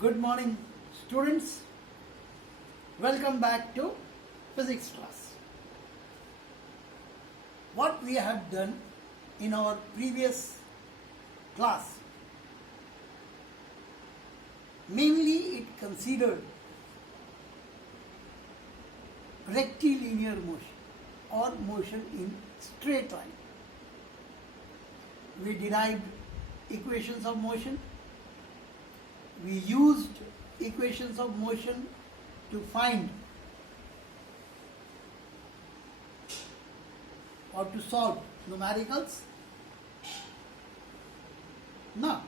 Good morning, students. Welcome back to physics class. What we have done in our previous class, mainly it considered rectilinear motion or motion in straight line. We derived equations of motion. We used equations of motion to find or to solve numericals. Now,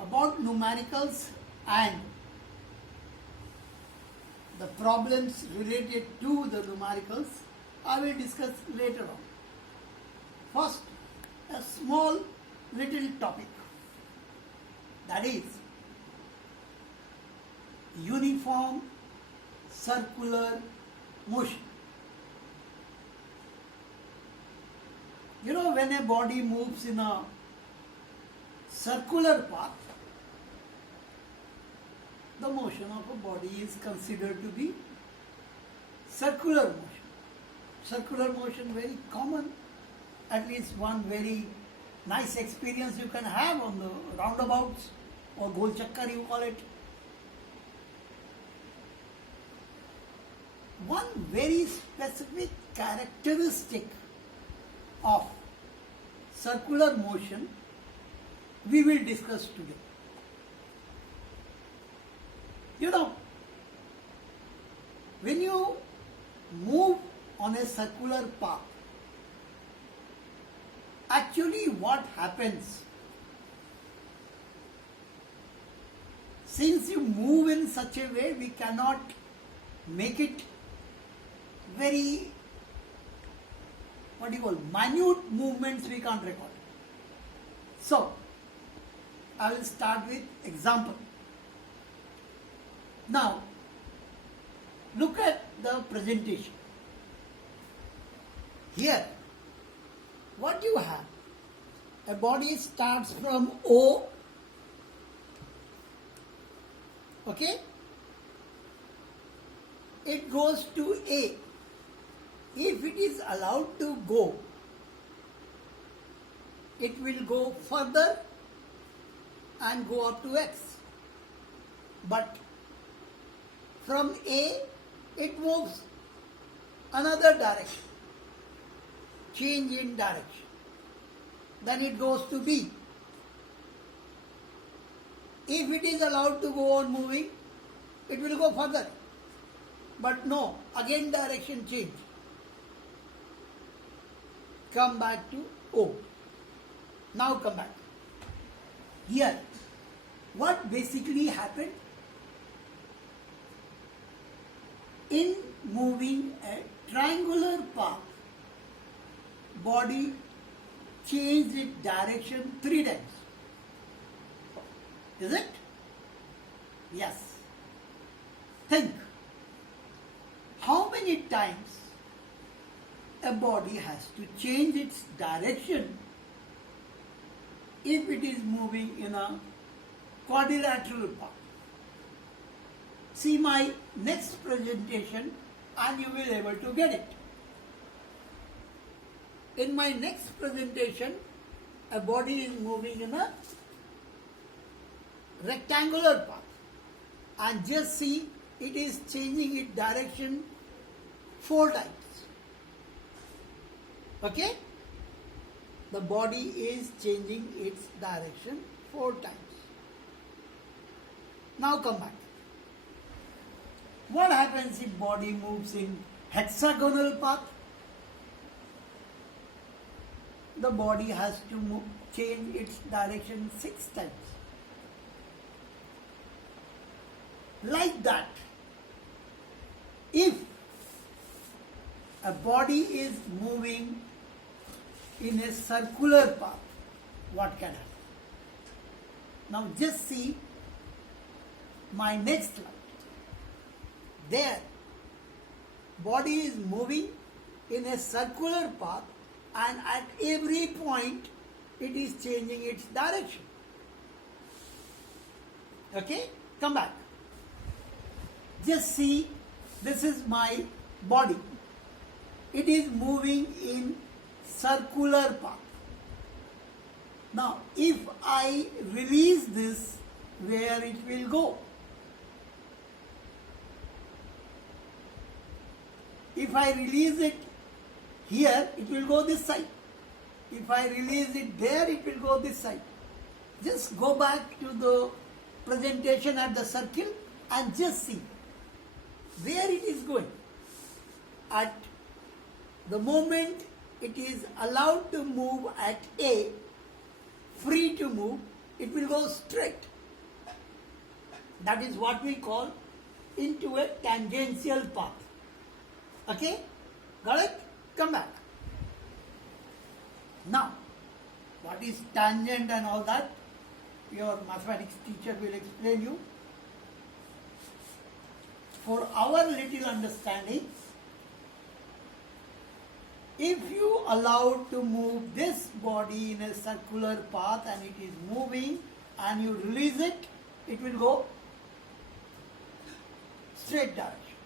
about numericals and the problems related to the numericals, I will discuss later on. First, a small little topic, that is uniform circular motion. You know, when a body moves in a circular path, the motion of a body is considered to be circular motion. Circular motion, very common, at least one very nice experience you can have on the roundabouts or gol chakkar you call it. One very specific characteristic of circular motion we will discuss today. You know, when you move on a circular path, actually what happens, since you move in such a way, we cannot make it very, minute movements we can't record. So, I will start with example. Now, look at the presentation. Here, what you have? A body starts from O, okay? It goes to A. If it is allowed to go, it will go further and go up to X. But from A, it moves another direction, change in direction. Then it goes to B. If it is allowed to go on moving, it will go further. But no, again direction change. Come back to O. Now come back. Here, what basically happened? In moving a triangular path, body changed its direction 3 times. Is it? Yes. Think. How many times a body has to change its direction if it is moving in a quadrilateral path? See my next presentation and you will be able to get it. In my next presentation, a body is moving in a rectangular path, and just see, it is changing its direction 4 times. Okay? The body is changing its direction 4 times. Now come back. What happens if body moves in hexagonal path? The body has to change its direction 6 times. Like that, if a body is moving in a circular path, what can happen? Now just see my next slide. There, body is moving in a circular path, and at every point it is changing its direction. Okay, come back. Just see, this is my body. It is moving in circular path. Now, if I release this, where it will go? If I release it here, it will go this side. If I release it there, it will go this side. Just go back to the presentation at the circle and just see where it is going. At the moment it is allowed to move at A, free to move, it will go straight. That is what we call into a tangential path. Okay? Got it? Come back. Now, what is tangent and all that? Your mathematics teacher will explain you. For our little understanding, if you allow to move this body in a circular path and it is moving and you release it, it will go straight direction.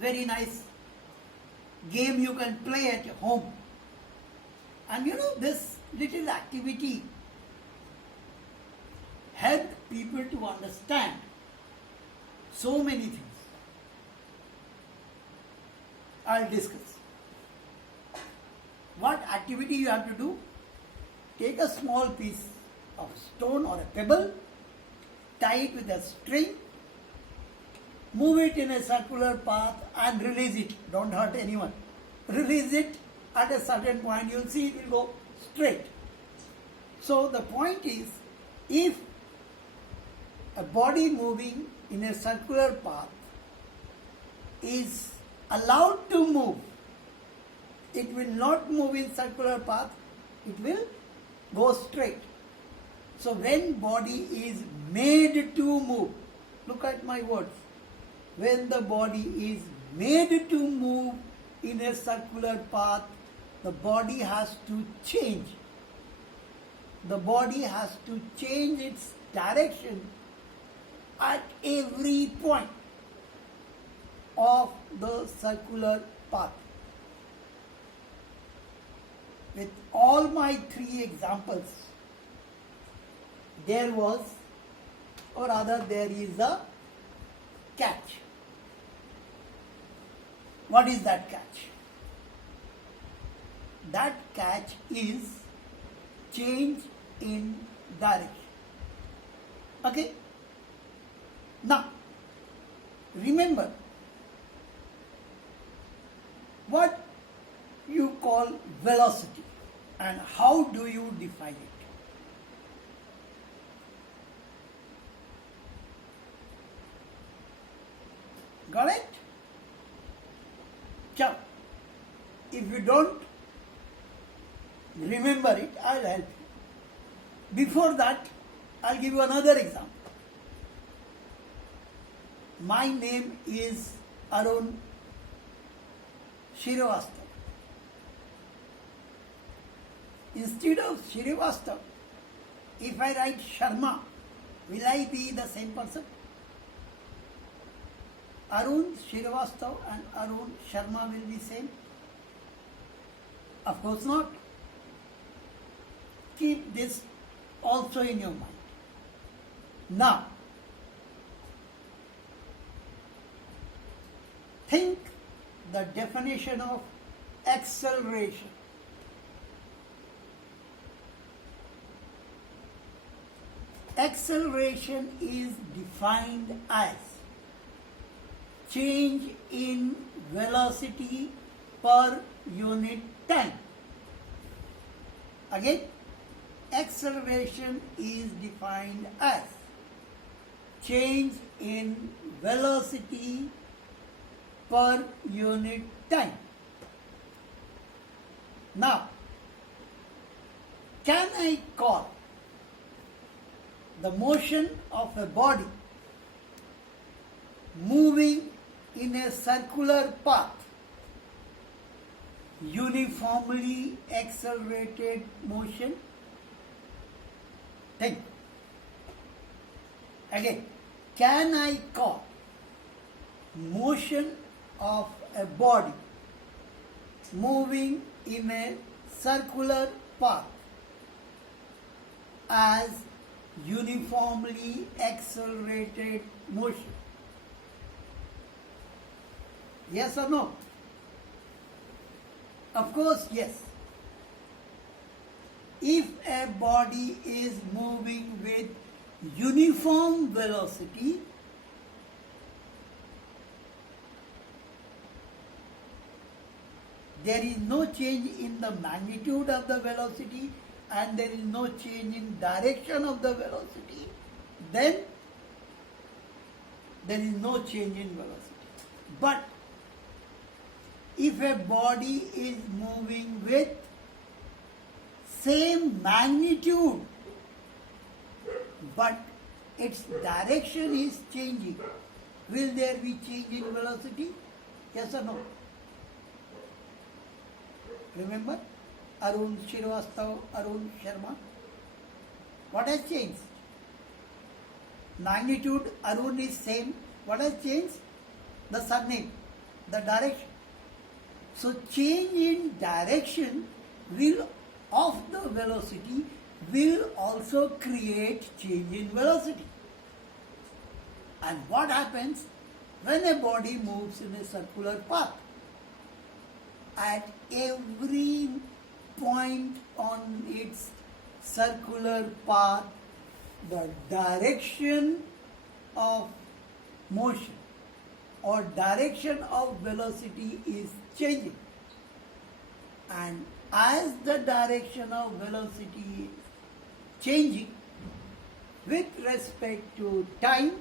Very nice game you can play at home. And you know, this little activity help people to understand so many things. I'll discuss. What activity you have to do? Take a small piece of stone or a pebble, tie it with a string, move it in a circular path and release it. Don't hurt anyone. Release it at a certain point. You'll see it will go straight. So the point is, if a body moving in a circular path is allowed to move, it will not move in circular path, it will go straight. So when body is made to move, look at my words, when the body is made to move in a circular path, the body has to change. The body has to change its direction at every point of the circular path. With all my three examples, there was, or rather there is a catch. What is that catch? That catch is change in direction. Okay? Now, remember what you call velocity and how do you define it? Got it? Ciao. If you don't remember it, I'll help you. Before that, I'll give you another example. My name is Arun Shrivastava. Instead of Shrivastava, if I write Sharma, will I be the same person? Arun Shrivastava and Arun Sharma will be same? Of course not. Keep this also in your mind. Now, think the definition of acceleration. Acceleration is defined as change in velocity per unit time. Again, acceleration is defined as change in velocity per unit time. Now, can I call the motion of a body moving in a circular path uniformly accelerated motion? Think. Again, can I call motion of a body moving in a circular path as uniformly accelerated motion? Yes or no? Of course, yes. If a body is moving with uniform velocity, there is no change in the magnitude of the velocity and there is no change in direction of the velocity, then there is no change in velocity. But if a body is moving with same magnitude but its direction is changing, will there be change in velocity? Yes or no? Remember Arun Srivastava, Arun Sharma? What has changed? Magnitude, Arun is same. What has changed? The surname, the direction. So change in direction will of the velocity will also create change in velocity. And what happens when a body moves in a circular path? At every point on its circular path, the direction of motion or direction of velocity is changing. And as the direction of velocity is changing with respect to time,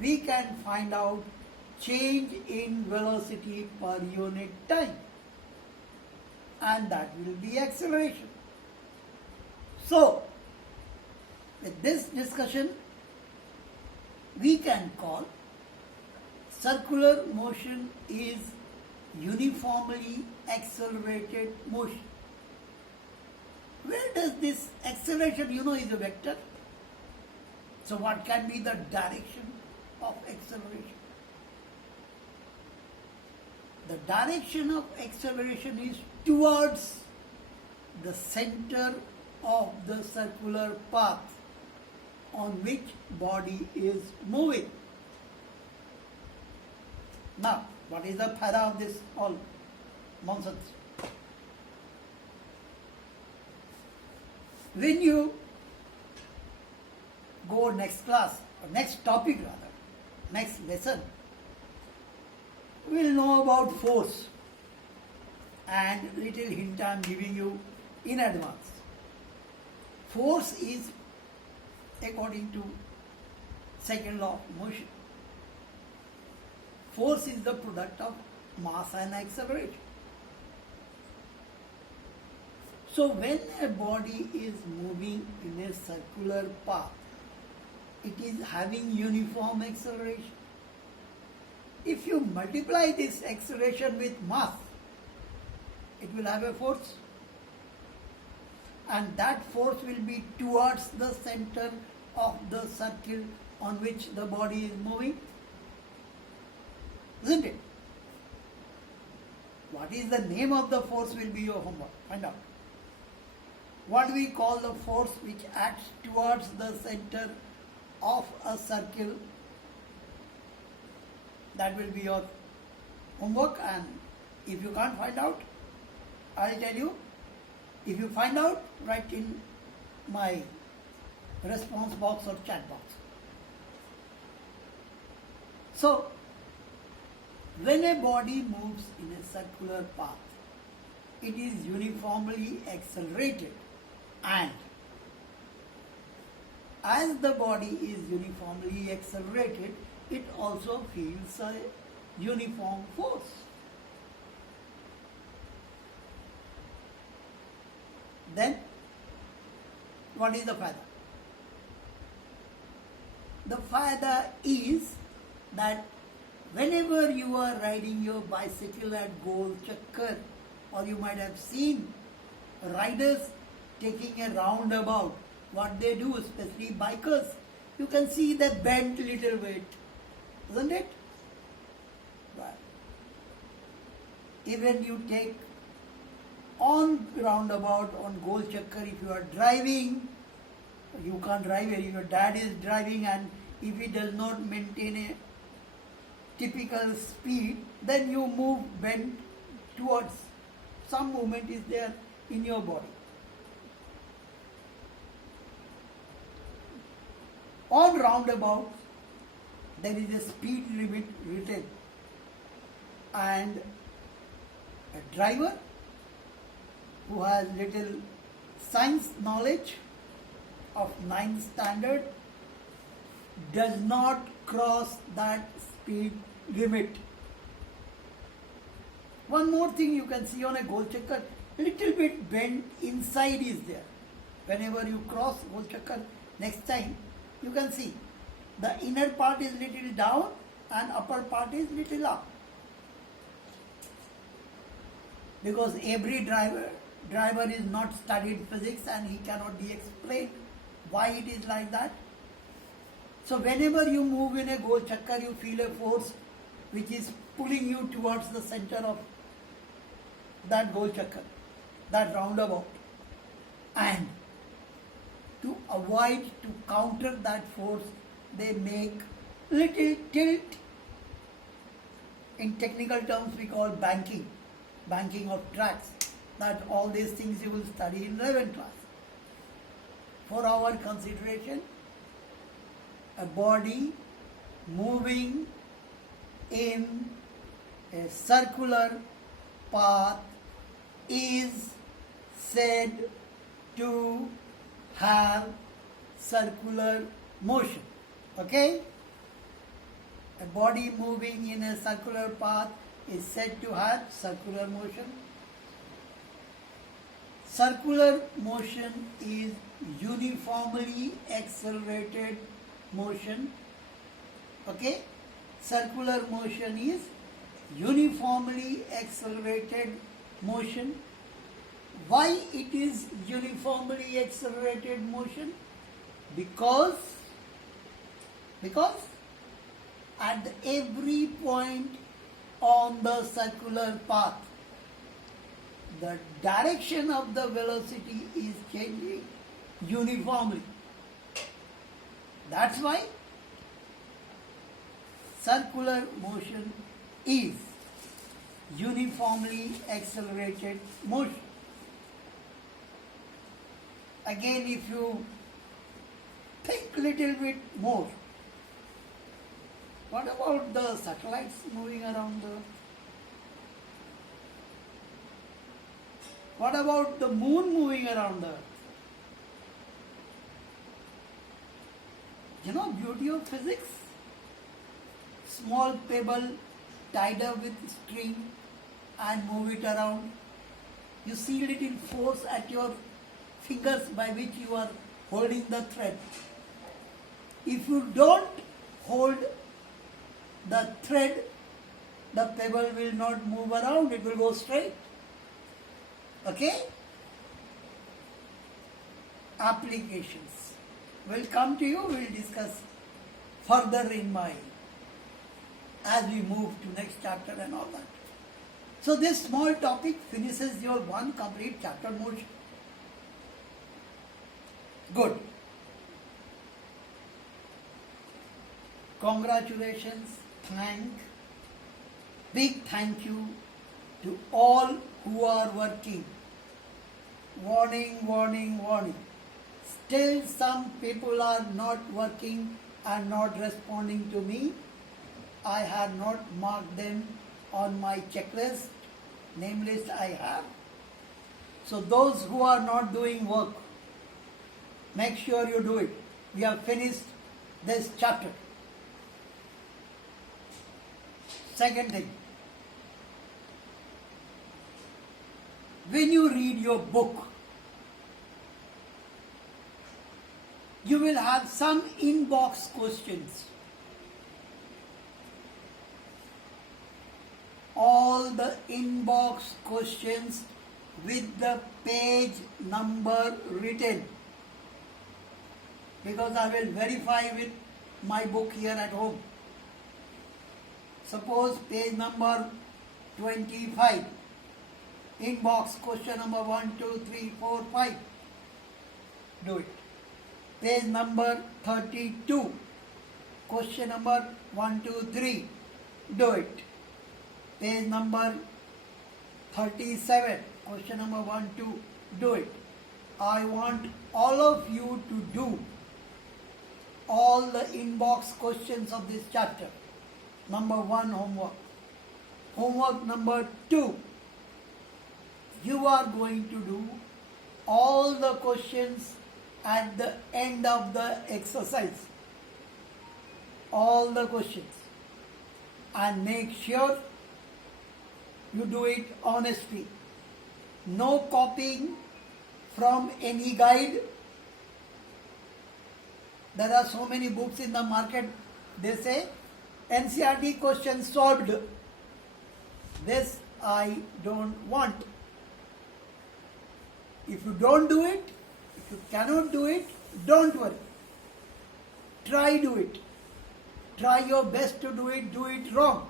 we can find out change in velocity per unit time, and that will be acceleration. So, with this discussion, we can call circular motion is uniformly accelerated motion. Where does this acceleration, is a vector? So what can be the direction of acceleration? The direction of acceleration is towards the center of the circular path on which body is moving. Now, what is the para of this all nonsense? When you go next class, or next topic rather, next lesson, we will know about force, and little hint I am giving you in advance. Force is, according to second law of motion, force is the product of mass and acceleration. So when a body is moving in a circular path, it is having uniform acceleration. If you multiply this acceleration with mass, it will have a force. And that force will be towards the center of the circle on which the body is moving. Isn't it? What is the name of the force will be your homework. Find out. What do we call the force which acts towards the center of a circle? That will be your homework, and if you can't find out, I will tell you. If you find out, write in my response box or chat box. So, when a body moves in a circular path, it is uniformly accelerated, and as the body is uniformly accelerated, it also feels a uniform force. Then, what is the fayda? The fayda is that whenever you are riding your bicycle at Gol Chakkar, or you might have seen riders taking a roundabout, what they do, especially bikers, you can see the bent little bit, isn't it? But even you take on roundabout, on Gol Chakkar, if you are driving, you can't drive it. If your dad is driving and if he does not maintain a typical speed, then you move bend towards, some movement is there in your body. On roundabout, there is a speed limit written, and a driver who has little science knowledge of 9th standard does not cross that speed limit. One more thing you can see on a Gol Chakkar, little bit bend inside is there. Whenever you cross Gol Chakkar next time, you can see the inner part is little down and upper part is little up. Because every driver is not studied physics and he cannot be explained why it is like that. So whenever you move in a Gol Chakkar, you feel a force which is pulling you towards the center of that Gol Chakkar, that roundabout. And to avoid, to counter that force, they make little tilt. In technical terms we call banking of tracks. That all these things you will study in 11th class. For our consideration, a body moving in a circular path is said to have circular motion. Okay? A body moving in a circular path is said to have circular motion. Circular motion is uniformly accelerated motion. Okay? Circular motion is uniformly accelerated motion. Why it is uniformly accelerated motion? Because at every point on the circular path, the direction of the velocity is changing uniformly. That's why circular motion is uniformly accelerated motion. Again, if you think little bit more, what about the satellites moving around the Earth? What about the moon moving around the Earth? You know, beauty of physics? Small pebble tied up with string and move it around. You see little force at your fingers by which you are holding the thread. If you don't hold the thread, the pebble will not move around, it will go straight. Okay? Applications will come to you, we will discuss further in my, as we move to next chapter and all that. So this small topic finishes your one complete chapter motion. Good. Congratulations, big thank you to all who are working. Warning, warning, warning. Still some people are not working and not responding to me. I have not marked them on my checklist, name list I have. So those who are not doing work, make sure you do it. We have finished this chapter. Second thing, when you read your book, you will have some inbox questions. All the inbox questions with the page number written. because I will verify with my book here at home. Suppose page number 25, inbox question number 1, 2, 3, 4, 5. Do it. Page number 32, question number 1, 2, 3. Do it. Page number 37, question number 1, 2. Do it. I want all of you to do all the inbox questions of this chapter. Number 1, homework. Homework number 2, you are going to do all the questions at the end of the exercise. All the questions. And make sure you do it honestly. No copying from any guide. There are so many books in the market, they say NCERT question solved. This I don't want. If you don't do it, if you cannot do it, don't worry. Try do it. Try your best to do it wrong.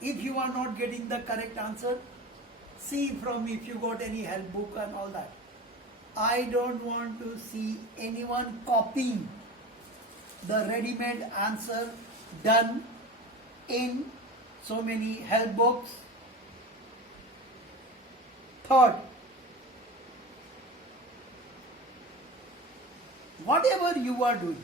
If you are not getting the correct answer, see from if you got any help book and all that. I don't want to see anyone copying the ready-made answer done in so many help books. Third, whatever you are doing,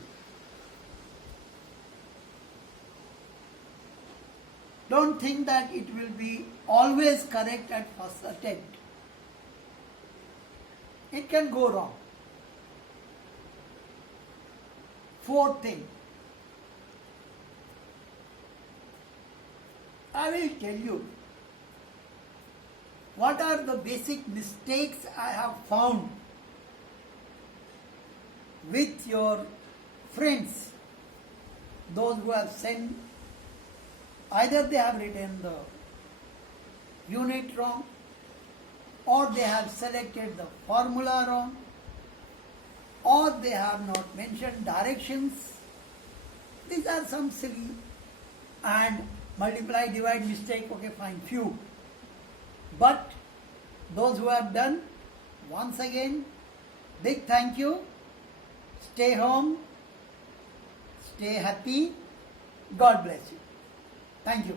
don't think that it will be always correct at first attempt. It can go wrong. Fourth thing, I will tell you what are the basic mistakes I have found with your friends, those who have sent, either they have written the unit wrong, or they have selected the formula wrong, or they have not mentioned directions. These are some silly and multiply, divide mistake, okay fine, few. But those who have done, once again, big thank you. Stay home, stay happy. God bless you. Thank you.